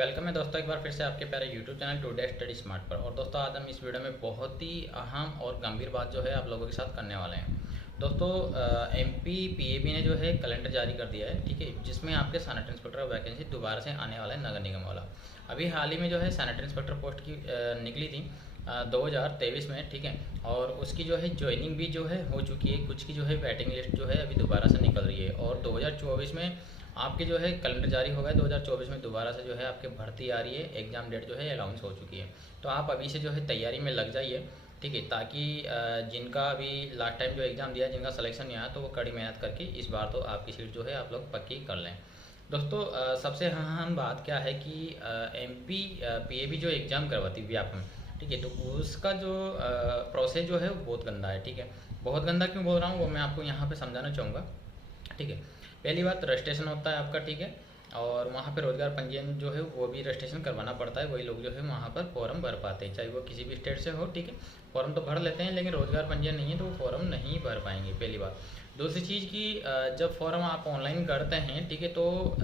Welcome है दोस्तों, एक बार फिर से आपके प्यारे YouTube channel today study smart पर। और दोस्तों आज हम इस वीडियो में बहुत ही अहम और गंभीर बात जो है आप लोगों के साथ करने वाले हैं। दोस्तों एमपी पीएबी ने जो है कैलेंडर जारी कर दिया है, ठीक है, जिसमें आपके सैनिटरी इंस्पेक्टर वैकेंसी दोबारा से आने वाला है नगर निगम वाला। अभी हाल ही में जो है सैनिटरी इंस्पेक्टर पोस्ट की निकली थी 2023 में, ठीक है, और उसकी जो है ज्वाइनिंग भी जो है हो चुकी है। कुछ की जो है वेटिंग लिस्ट जो है अभी दोबारा से निकल रही है और 2024 में आपके जो है कैलेंडर जारी हो गया। 2024 में दोबारा से जो है आपके भर्ती आ रही है, एग्ज़ाम डेट जो है अनाउंस हो चुकी है। तो आप अभी से जो है तैयारी में लग जाइए, ठीक है, ताकि जिनका अभी लास्ट टाइम जो एग्ज़ाम दिया, जिनका सिलेक्शन नहीं आया, तो वो कड़ी मेहनत करके इस बार तो आपकी सीट जो है आप लोग पक्की कर लें। दोस्तों सबसे अहम बात क्या है कि एमपी पीएबी जो एग्ज़ाम करवाती व्यापम, ठीक है, तो उसका जो प्रोसेस जो है वो बहुत गंदा है, ठीक है। बहुत गंदा क्यों बोल रहा हूँ वो मैं आपको यहाँ पे समझाना चाहूँगा, ठीक है। पहली बात रजिस्ट्रेशन होता है आपका, ठीक है, और वहाँ पे रोजगार पंजीयन जो है वो भी रजिस्ट्रेशन करवाना पड़ता है। वही लोग जो है वहाँ पर फॉर्म भर पाते हैं, चाहे वो किसी भी स्टेट से हो, ठीक है। फॉर्म तो भर लेते हैं लेकिन रोजगार पंजीयन नहीं है तो वो फॉर्म नहीं भर पाएंगे, पहली बात। दूसरी चीज़ की जब फॉर्म आप ऑनलाइन करते हैं, ठीक है, तो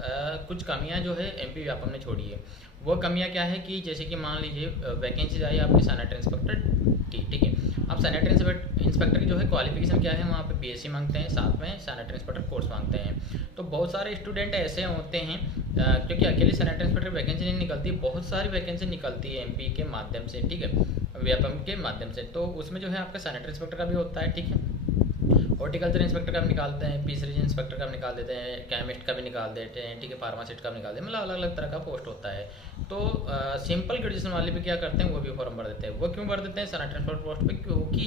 कुछ कमियाँ जो है एमपी व्यापम ने छोड़ी है। वो कमियाँ क्या है कि जैसे कि मान लीजिए वैकेंसी आई आपकी सैनिटरी इंस्पेक्टर की, ठीक है। अब सैनिटरी इंस्पेक्टर की जो है क्वालिफिकेशन क्या है, वहाँ पे बीएससी मांगते हैं, साथ में सैनिटरी इंस्पेक्टर कोर्स मांगते हैं। तो बहुत सारे स्टूडेंट ऐसे होते हैं क्योंकि अकेले सैनिटरी इंस्पेक्टर वैकेंसी नहीं निकलती, बहुत सारी वैकेंसी निकलती है एमपी के माध्यम से, ठीक है, व्यापम के माध्यम से। तो उसमें जो है आपका सैनिटरी इंस्पेक्टर का भी होता है, ठीक है, हॉर्टिकल्चर इंस्पेक्टर का भी निकालते हैं, फिशरीज इंस्पेक्टर का भी निकाल देते हैं, केमिस्ट का भी निकाल देते हैं, ठीक है, फार्मासिस्ट का भी निकाल देते हैं, मतलब अलग अलग तरह का पोस्ट होता है। तो सिंपल ग्रेजुएशन वाले भी क्या करते हैं, वो भी फॉर्म भर देते हैं। वो क्यों भर देते हैं सैनिटरी इंस्पेक्टर पोस्ट पे? क्योंकि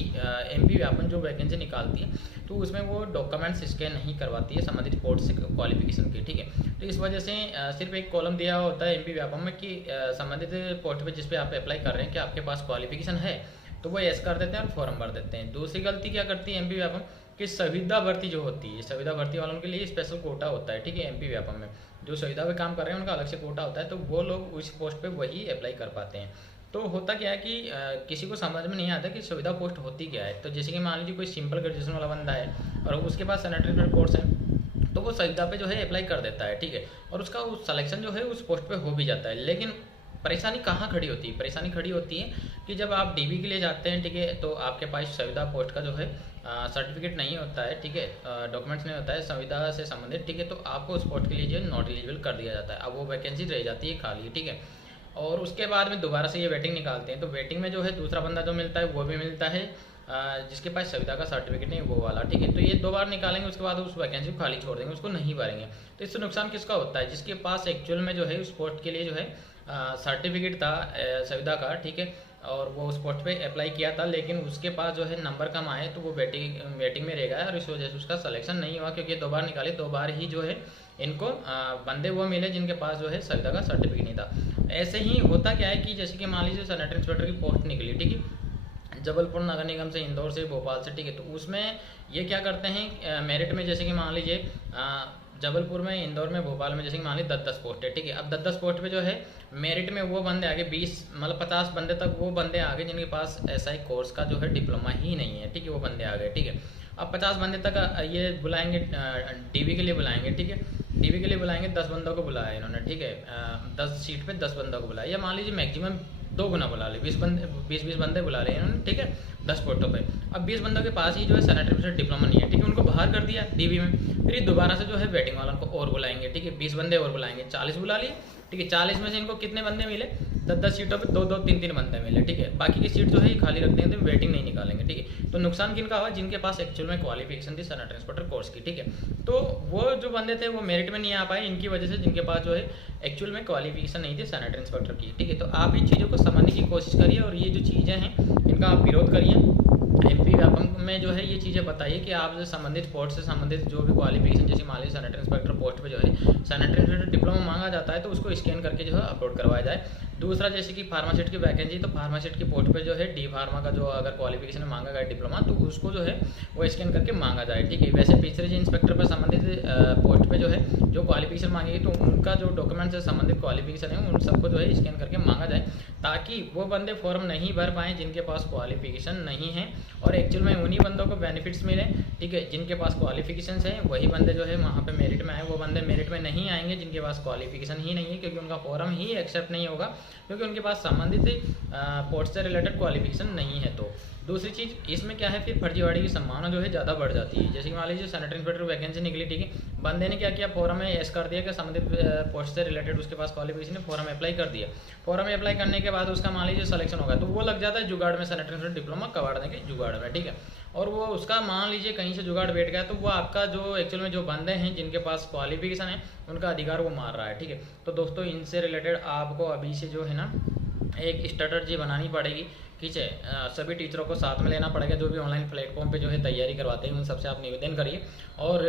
एमपी व्यापम जो वैकेंसी निकालती है तो उसमें वो डॉक्यूमेंट्स स्कैन नहीं करवाती है संबंधित पोस्ट से क्वालिफिकेशन की, ठीक है। तो इस वजह से सिर्फ एक कॉलम दिया होता है एमपी व्यापम में कि संबंधित पोस्ट पे जिस पे आप अप्लाई कर रहे हैं कि आपके पास क्वालिफिकेशन है, तो वो यस कर देते हैं और फॉर्म भर देते हैं। दूसरी गलती क्या करती है एमपी व्यापम कि संविदा भर्ती जो होती है, संविदा भर्ती वालों के लिए स्पेशल कोटा होता है, ठीक है। एमपी व्यापम में जो संविदा पे काम कर रहे हैं उनका अलग से कोटा होता है, तो वो लोग उस पोस्ट पे वही अप्लाई कर पाते हैं। तो होता क्या है कि किसी को समझ में नहीं आता कि सुविधा पोस्ट होती क्या है। तो जैसे कि मान लीजिए कोई सिंपल ग्रेजुएशन वाला बंदा है और उसके पास सैनिटरी कोर्स है, तो वो संविदा पे जो है अप्लाई कर देता है, ठीक है, और उसका सिलेक्शन जो है उस पोस्ट पे हो भी जाता है। लेकिन परेशानी कहाँ खड़ी होती है? परेशानी खड़ी होती है कि जब आप डीबी के लिए जाते हैं, ठीक है, तो आपके पास संविदा पोस्ट का जो है सर्टिफिकेट नहीं होता है, ठीक है, डॉक्यूमेंट्स नहीं होता है संविदा से संबंधित, ठीक है, तो आपको उस पोस्ट के लिए जो है नॉट एलिजिबल कर दिया जाता है। अब वो वैकेंसी रह जाती है खाली, ठीक है, और उसके बाद में दोबारा से ये वेटिंग निकालते हैं। तो वेटिंग में जो है दूसरा बंदा जो मिलता है वो भी मिलता है जिसके पास संविदा का सर्टिफिकेट नहीं वो वाला, ठीक है। तो ये दो बार निकालेंगे, उसके बाद उस वैकेंसी को खाली छोड़ देंगे, उसको नहीं भरेंगे। तो इससे नुकसान किसका होता है? जिसके पास एक्चुअल में जो है उस पोस्ट के लिए जो है सर्टिफिकेट था संविदा का, ठीक है, और वो उस पोस्ट पे अप्लाई किया था, लेकिन उसके पास जो है नंबर कम आए तो वो वेटिंग में रह गया और इस वजह से उसका सिलेक्शन नहीं हुआ। क्योंकि दो बार निकाले, दो बार ही जो है इनको बंदे वो मिले जिनके पास जो है संविदा का सर्टिफिकेट नहीं था। ऐसे ही होता क्या है कि जैसे कि मान लीजिए सैनिटरी इंस्पेक्टर की पोस्ट निकली, ठीक है, जबलपुर नगर निगम से, इंदौर से, भोपाल से, ठीक है, तो उसमें ये क्या करते हैं मेरिट में, जैसे कि मान लीजिए जबलपुर में, इंदौर में, भोपाल में जैसे कि मान लीजिए 10-10 पोस्ट है, ठीक है। अब 10-10 पोस्ट पे जो है मेरिट में वो बंदे आगे 20 मतलब 50 बंदे तक वो बंदे आगे जिनके पास एसआई कोर्स का जो है डिप्लोमा ही नहीं है, ठीक है, वो बंदे आ गए, ठीक है। अब 50 बंदे तक ये बुलाएंगे डीवी के लिए बुलाएंगे, ठीक है, डीवी के लिए बुलाएंगे, 10 बंदों को बुलाया इन्होंने, ठीक है, 10 सीट पे 10 बंदों को बुलाया, या मान लीजिए मैक्सिमम 2 गुना बुला ले, 20 बंदे बुला रहे हैं इन्होंने, ठीक है, 10 पोस्टों पे। अब 20 बंदों के पास ही जो है सैनिटरी डिप्लोमा नहीं है, ठीक है, उनको बाहर कर दिया डीवी में। फिर ये दोबारा से जो है वेटिंग वालों को और बुलाएंगे, ठीक है, 20 बंदे और बुलाएंगे, 40 बुला लिए, ठीक है। 40 में से इनको कितने बंदे मिले? 10-10 सीटों पे 2-2, 3-3 बंदे मिले, ठीक है। बाकी की सीट जो है खाली रख देंगे, तो वेटिंग नहीं निकालेंगे, ठीक है। तो नुकसान किनका हुआ? जिनके पास एक्चुअल में क्वालिफिकेशन थी सैनिटरी इंस्पेक्टर कोर्स की, ठीक है। तो वो जो बंदे थे वो मेरिट में नहीं आ पाए इनकी वजह से, जिनके पास जो है एक्चुअल में क्वालिफिकेशन नहीं थी सैनिटरी इंस्पेक्टर की, ठीक है। तो आप इन चीज़ों को समझने की कोशिश करिए और ये जो चीज़ें हैं इनका आप विरोध करिए। एमपी व्यापम में जो है ये चीज़ें बताइए कि आप जो संबंधित पोस्ट से संबंधित जो भी क्वालिफिकेशन, जैसे मान लीजिए सैनिटरी इंस्पेक्टर पोस्ट पे जो है सैनिटरी इंस्पेक्टर डिप्लोमा मांगा जाता है तो उसको स्कैन करके जो है अपलोड करवाया जाए। दूसरा दूसरा जैसे कि फार्मासिस्ट की वैकेंसी, तो फार्मासिस्ट की पोस्ट पे जो है डी फार्मा का जो अगर क्वालिफिकेशन मांगा गया डिप्लोमा, तो उसको जो है वो स्कैन करके मांगा जाए, ठीक है। वैसे फिशरीज इंस्पेक्टर पर संबंधित पोस्ट पे जो है जो क्वालिफिकेशन मांगेगी, तो उनका जो डॉक्यूमेंट से संबंधित क्वालिफिकेशन है उन सबको जो है स्कैन करके मांगा जाए, ताकि वो बंदे फॉर्म नहीं भर पाएँ जिनके पास क्वालिफिकेशन नहीं है, और एक्चुअल में उन्हीं बंदों को बेनिफिट्स मिले, ठीक है। जिनके पास क्वालिफिकेशन है वही बंदे जो है वहाँ पे मेरिट में आए, वो बंदे मेरिट में नहीं आएंगे जिनके पास क्वालिफिकेशन ही नहीं है, क्योंकि उनका फॉर्म ही एक्सेप्ट नहीं होगा, क्योंकि उनके पास संबंधित पोस्ट से रिलेटेड क्वालिफिकेशन नहीं है। तो दूसरी चीज़ इसमें क्या है, फिर फर्जीवाड़ी की संभावना जो है ज़्यादा बढ़ जाती है। जैसे कि मान लीजिए सैनिटरी इंस्पेक्टर वैकेंसी निकली, ठीक है, बंदे ने क्या किया, फॉर्म में एस कर दिया कि संबंधित पोस्ट से रिलेटेड उसके पास क्वालिफिकेशन है, फॉर्म अप्लाई कर दिया। फॉर्म अप्लाई करने के बाद उसका मान लीजिए सिलेक्शन होगा, तो वो लग जाता है जुगाड़ में, सैनिटरी इंस्पेक्टर डिप्लोमा कबाड़ने के जुगाड़ में, ठीक है। और वो उसका मान लीजिए कहीं से जुगाड़ बैठ गया, तो वो आपका जो एक्चुअल में जो बंदे हैं जिनके पास क्वालिफिकेशन है उनका अधिकार वो मार रहा है, ठीक है। तो दोस्तों इनसे रिलेटेड आपको अभी से जो है ना एक स्ट्रेटजी बनानी पड़ेगी, ठीक है। सभी टीचरों को साथ में लेना पड़ेगा, जो भी ऑनलाइन प्लेटफॉर्म पे जो है तैयारी करवाते हैं उन सबसे आप निवेदन करिए, और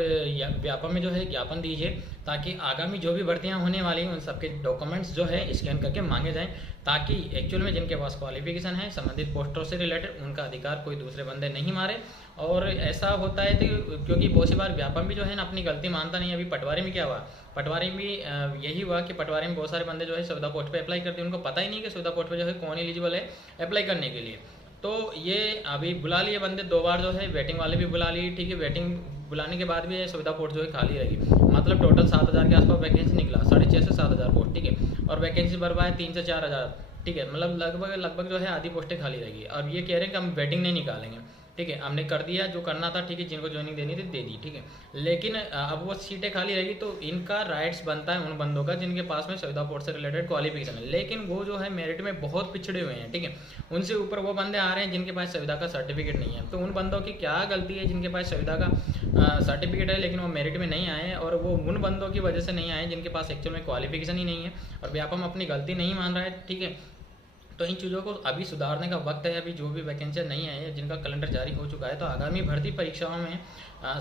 व्यापम में जो है ज्ञापन दीजिए, ताकि आगामी जो भी भर्तियां होने वाली हैं उन सबके डॉक्यूमेंट्स जो है स्कैन करके मांगे जाएं, ताकि एक्चुअल में जिनके पास क्वालिफिकेशन है संबंधित पोस्टों से रिलेटेड उनका अधिकार कोई दूसरे बंदे नहीं मारे। और ऐसा होता है क्योंकि बहुत सी बार व्यापम भी जो है ना अपनी गलती मानता नहीं। अभी पटवारी में क्या हुआ, पटवारी में भी यही हुआ कि पटवारी में बहुत सारे बंदे जो है सुविधा पोस्ट पे अप्लाई करते हैं, उनको पता ही नहीं कि सुविधा पोस्ट पे जो है कौन एलिजिबल है अप्लाई करने के लिए। तो ये अभी बुला लिए बंदे 2 बार जो है, वेटिंग वाले भी बुला लिए, ठीक है। वेटिंग बुलाने के बाद भी सुविधा पोस्ट जो है खाली रहेगी, मतलब टोटल 7,000 के आसपास वैकेंसी निकला, 6,500 से 7,000 पोस्ट, ठीक है। और वैकेंसी भरवाए 3 से 4,000, ठीक है, मतलब लगभग जो है आधी पोस्टें खाली रहेगी। अब ये कह रहे हैं कि हम वेटिंग नहीं निकालेंगे, ठीक है, हमने कर दिया जो करना था, ठीक है, जिनको ज्वाइनिंग देनी थी दे दी, ठीक है। लेकिन अब वो सीटें खाली रहेगी, तो इनका राइट्स बनता है उन बंदों का जिनके पास में सुविधा पोस्ट से रिलेटेड क्वालिफिकेशन है, लेकिन वो जो है मेरिट में बहुत पिछड़े हुए हैं, ठीक है। उनसे ऊपर वो बंदे आ रहे हैं जिनके पास सुविधा का सर्टिफिकेट नहीं है। तो उन बंदों की क्या गलती है जिनके पास सुविधा का सर्टिफिकेट है लेकिन वो मेरिट में नहीं आए, और वो उन बंदों की वजह से नहीं आए जिनके पास एक्चुअल में क्वालिफिकेशन ही नहीं है, और व्यापम अपनी गलती नहीं मान रहा है, ठीक है। तो इन चीज़ों को अभी सुधारने का वक्त है। अभी जो भी वैकेंसियाँ नहीं आई है, जिनका कैलेंडर जारी हो चुका है, तो आगामी भर्ती परीक्षाओं में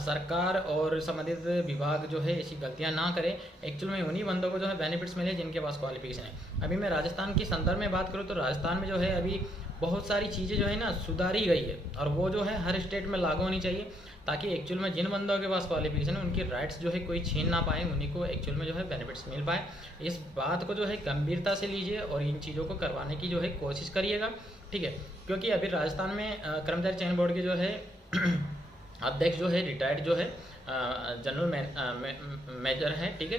सरकार और संबंधित विभाग जो है ऐसी गलतियां ना करे, एक्चुअल में उन्हीं बंदों को जो है बेनिफिट्स मिले जिनके पास क्वालिफिकेशन है। अभी मैं राजस्थान की संदर्भ में बात करूँ तो राजस्थान में जो है अभी बहुत सारी चीज़ें जो है ना सुधारी गई है, और वो जो है हर स्टेट में लागू होनी चाहिए, ताकि एक्चुअल में जिन बंदों के पास क्वालिफिकेशन है उनकी राइट्स जो है कोई छीन ना पाए, उन्हीं को एक्चुअल में जो है बेनिफिट्स मिल पाए। इस बात को जो है गंभीरता से लीजिए और इन चीज़ों को करवाने की जो है कोशिश करिएगा, ठीक है। क्योंकि अभी राजस्थान में कर्मचारी चयन बोर्ड के जो है अध्यक्ष जो है रिटायर्ड जो है जनरल मेजर है, ठीक है,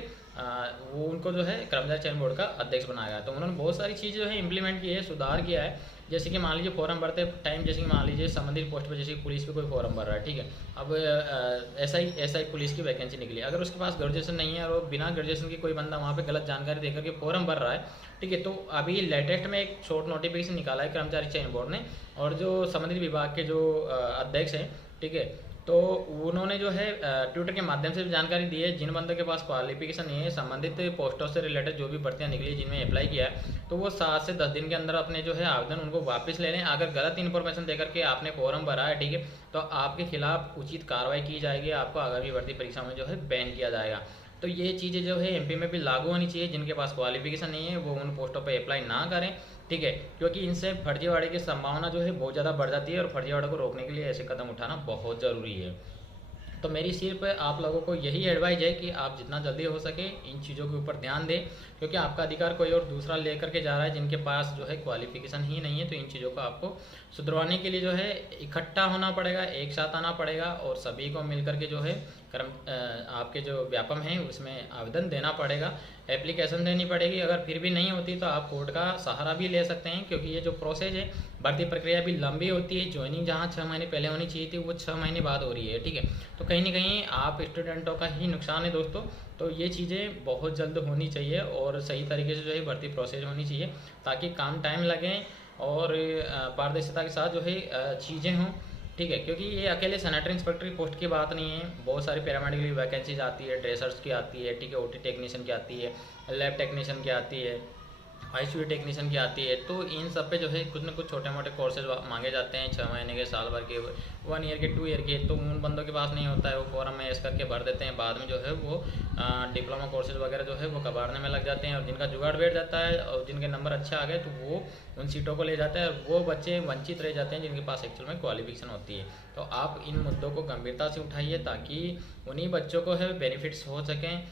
वो उनको जो है कर्मचारी चयन बोर्ड का अध्यक्ष बनाया गया। तो उन्होंने बहुत सारी चीज़ें जो है इंप्लीमेंट की है, सुधार किया है। जैसे कि मान लीजिए फॉर्म भरते टाइम, जैसे कि मान लीजिए संबंधित पोस्ट पर, जैसे कि पुलिस पे कोई फॉर्म भर रहा है, ठीक है, अब एसआई पुलिस की वैकेंसी निकली, अगर उसके पास ग्रेजुएशन नहीं है और वो बिना ग्रेजुएशन की कोई बंदा वहाँ पे गलत जानकारी देकर के फॉर्म भर रहा है, ठीक है, तो अभी लेटेस्ट में एक शॉर्ट नोटिफिकेशन निकाला है कर्मचारी चयन बोर्ड ने, और जो संबंधित विभाग के जो अध्यक्ष हैं, ठीक है, तो उन्होंने जो है ट्विटर के माध्यम से भी जानकारी दी है, जिन बंदों के पास क्वालिफिकेशन नहीं है, संबंधित पोस्टों से रिलेटेड जो भी भर्तियां निकली जिनमें अप्लाई किया है, तो वो 7 से 10 दिन के अंदर अपने जो है आवेदन उनको वापस ले लें। अगर गलत इन्फॉर्मेशन देकर के आपने फॉर्म भरा है, ठीक है, तो आपके खिलाफ उचित कार्रवाई की जाएगी, आपको आगामी भर्ती परीक्षा में जो है बैन किया जाएगा। तो ये चीज़ें जो है एमपी में भी लागू होनी चाहिए। जिनके पास क्वालिफिकेशन नहीं है वो उन पोस्टों पर अप्लाई ना करें, ठीक है, क्योंकि इनसे फर्जीवाड़े की संभावना जो है बहुत ज़्यादा बढ़ जाती है, और फर्जीवाड़े को रोकने के लिए ऐसे कदम उठाना बहुत ज़रूरी है। तो मेरी सिर्फ आप लोगों को यही एडवाइस है कि आप जितना जल्दी हो सके इन चीज़ों के ऊपर ध्यान दें, क्योंकि आपका अधिकार कोई और दूसरा लेकर के जा रहा है जिनके पास जो है क्वालिफिकेशन ही नहीं है। तो इन चीज़ों को आपको सुधरवाने के लिए जो है इकट्ठा होना पड़ेगा, एक साथ आना पड़ेगा, और सभी को मिलकर के जो है आपके जो व्यापम है उसमें आवेदन देना पड़ेगा, एप्लीकेशन देनी पड़ेगी। अगर फिर भी नहीं होती तो आप कोर्ट का सहारा भी ले सकते हैं, क्योंकि ये जो प्रोसेस है भर्ती प्रक्रिया भी लंबी होती है। ज्वाइनिंग जहाँ 6 महीने पहले होनी चाहिए थी वो 6 महीने बाद हो रही है, ठीक है। तो कहीं ना कहीं आप स्टूडेंटों का ही नुकसान है दोस्तों। तो ये चीज़ें बहुत जल्द होनी चाहिए और सही तरीके से जो है भर्ती प्रोसेस होनी चाहिए, ताकि काम टाइम लगे और पारदर्शिता के साथ जो है चीज़ें हों, ठीक है। क्योंकि ये अकेले सैनिटरी इंस्पेक्टर की पोस्ट की बात नहीं है, बहुत सारी पैरामेडिकल की वैकेंसीज आती है, ड्रेसर्स की आती है, ठीक है, ओटी टेक्नीशियन की आती है, लैब टेक्नीशियन की आती है, ICU टेक्नीशियन की आती है। तो इन सब पे जो है कुछ ना कुछ छोटे मोटे कोर्सेज मांगे जाते हैं, 6 महीने के, साल भर के, 1 ईयर के, 2 ईयर के। तो उन बंदों के पास नहीं होता है, वो फॉर्म में ऐसे करके भर देते हैं, बाद में जो है वो डिप्लोमा कोर्सेज वगैरह जो है वो कबाड़ने में लग जाते हैं। और जिनका जुगाड़ बैठ जाता है और जिनके नंबर अच्छे आ गए तो वो उन सीटों को ले जाता है। वो बच्चे वंचित रह जाते हैं जिनके पास एक्चुअल में क्वालिफिकेशन होती है। तो आप इन मुद्दों को गंभीरता से उठाइए ताकि उन्हीं बच्चों को है बेनिफिट्स हो सकें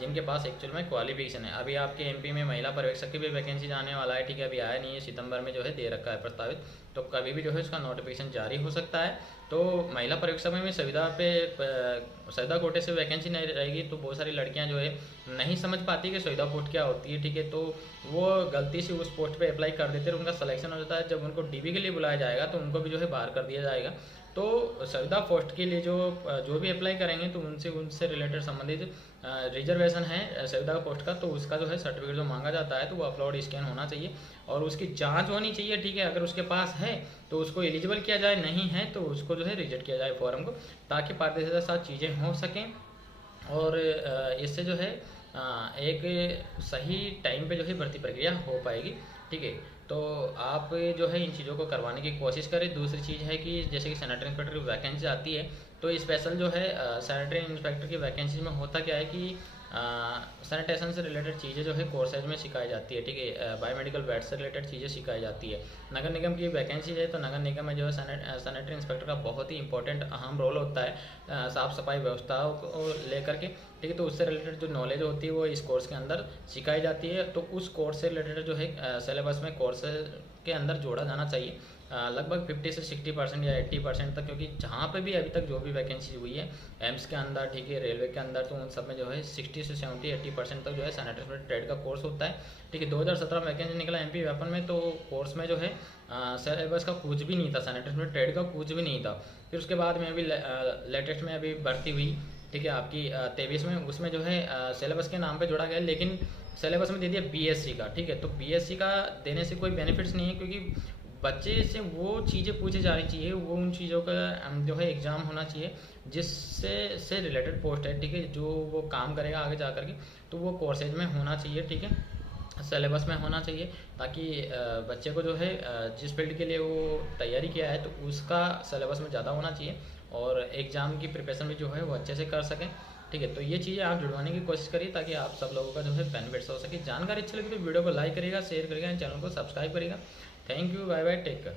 जिनके पास एक्चुअल में क्वालिफिकेशन है। अभी आपके MP में महिला पर्यवेक्षक की भी वैकेंसी आने वाला है, ठीक है, अभी आया नहीं है, सितंबर में जो है दे रखा है प्रस्तावित। तो कभी भी जो है उसका नोटिफिकेशन जारी हो सकता है। तो महिला पर्यवेक्षक में भी संविदा कोटे से वैकेंसी नहीं रहेगी। तो बहुत सारी लड़कियां जो है नहीं समझ पाती कि संविदा पोस्ट क्या होती है, ठीक है, तो वो गलती से उस पोस्ट पे अप्लाई कर देते हैं, उनका सिलेक्शन हो जाता है। जब उनको DB के लिए बुलाया जाएगा तो उनको भी जो है बाहर कर दिया जाएगा। तो संविदा पोस्ट के लिए जो भी अप्लाई करेंगे तो उनसे रिलेटेड संबंधित रिजर्वेशन है संविदा पोस्ट का, तो उसका जो है सर्टिफिकेट जो मांगा जाता है तो वो अपलोड स्कैन होना चाहिए और उसकी जांच होनी चाहिए, ठीक है। अगर उसके पास है तो उसको एलिजिबल किया जाए, नहीं है तो उसको जो है रिजेक्ट किया जाए फॉर्म को, ताकि पारदर्शिता के साथ चीज़ें हो सकें और इससे जो है एक सही टाइम पे जो है भर्ती प्रक्रिया हो पाएगी, ठीक है। तो आप जो है इन चीज़ों को करवाने की कोशिश करें। दूसरी चीज़ है कि जैसे कि सैनिटरी इंस्पेक्टर की वैकेंसी आती है तो स्पेशल जो है सैनिटरी इंस्पेक्टर की वैकेंसी में होता क्या है कि सैनिटेशन से रिलेटेड चीज़ें जो है कोर्सेज में सिखाई जाती है, ठीक है, बायोमेडिकल वेट से रिलेटेड चीज़ें सिखाई जाती है। नगर निगम की वैकेंसी है तो नगर निगम में जो है सैनिटरी इंस्पेक्टर का बहुत ही इंपॉर्टेंट अहम रोल होता है साफ़ सफाई व्यवस्थाओं को लेकर के, ठीक है। तो उससे रिलेटेड जो नॉलेज होती है वो इस कोर्स के अंदर सिखाई जाती है। तो उस कोर्स से रिलेटेड जो है सिलेबस में कोर्स के अंदर जोड़ा जाना चाहिए लगभग 50 से 60% या 80% तक, क्योंकि जहाँ पे भी अभी तक जो भी वैकेंसी हुई है एम्स के अंदर, ठीक है, रेलवे के अंदर, तो उन सब में जो है 60 से 70-80% तक जो है सैनिटरी ट्रेड का कोर्स होता है, ठीक है। 2017 में वैकेंसी निकला MP वेपन में, तो कोर्स में जो है सिलेबस का कुछ भी नहीं था, सैनिटरी ट्रेड का कुछ भी नहीं था। फिर उसके बाद में अभी लेटेस्ट में अभी भर्ती हुई, ठीक है, आपकी 23 में, उसमें जो है सिलेबस के नाम पे जोड़ा गया, लेकिन सिलेबस में दे दिया BSc का, ठीक है। तो BSc का देने से कोई बेनिफिट्स नहीं है, क्योंकि बच्चे से वो चीज़ें पूछी जानी चाहिए, वो उन चीज़ों का जो है एग्ज़ाम होना चाहिए जिससे रिलेटेड पोस्ट है, ठीक है, जो वो काम करेगा आगे जा करके, तो वो कोर्सेज में होना चाहिए, ठीक है, सिलेबस में होना चाहिए, ताकि बच्चे को जो है जिस फील्ड के लिए वो तैयारी किया है तो उसका सिलेबस में ज़्यादा होना चाहिए और एग्ज़ाम की प्रिपरेशन भी जो है वो अच्छे से कर सकें, ठीक है। तो ये चीज़ें आप जुड़वाने की कोशिश करिए ताकि आप सब लोगों का जो है बेनिफिट्स हो सके। जानकारी अच्छी लगी तो वीडियो को लाइक करिएगा, शेयर करिएगा, चैनल को सब्सक्राइब करिएगा। Thank you, bye bye, take care.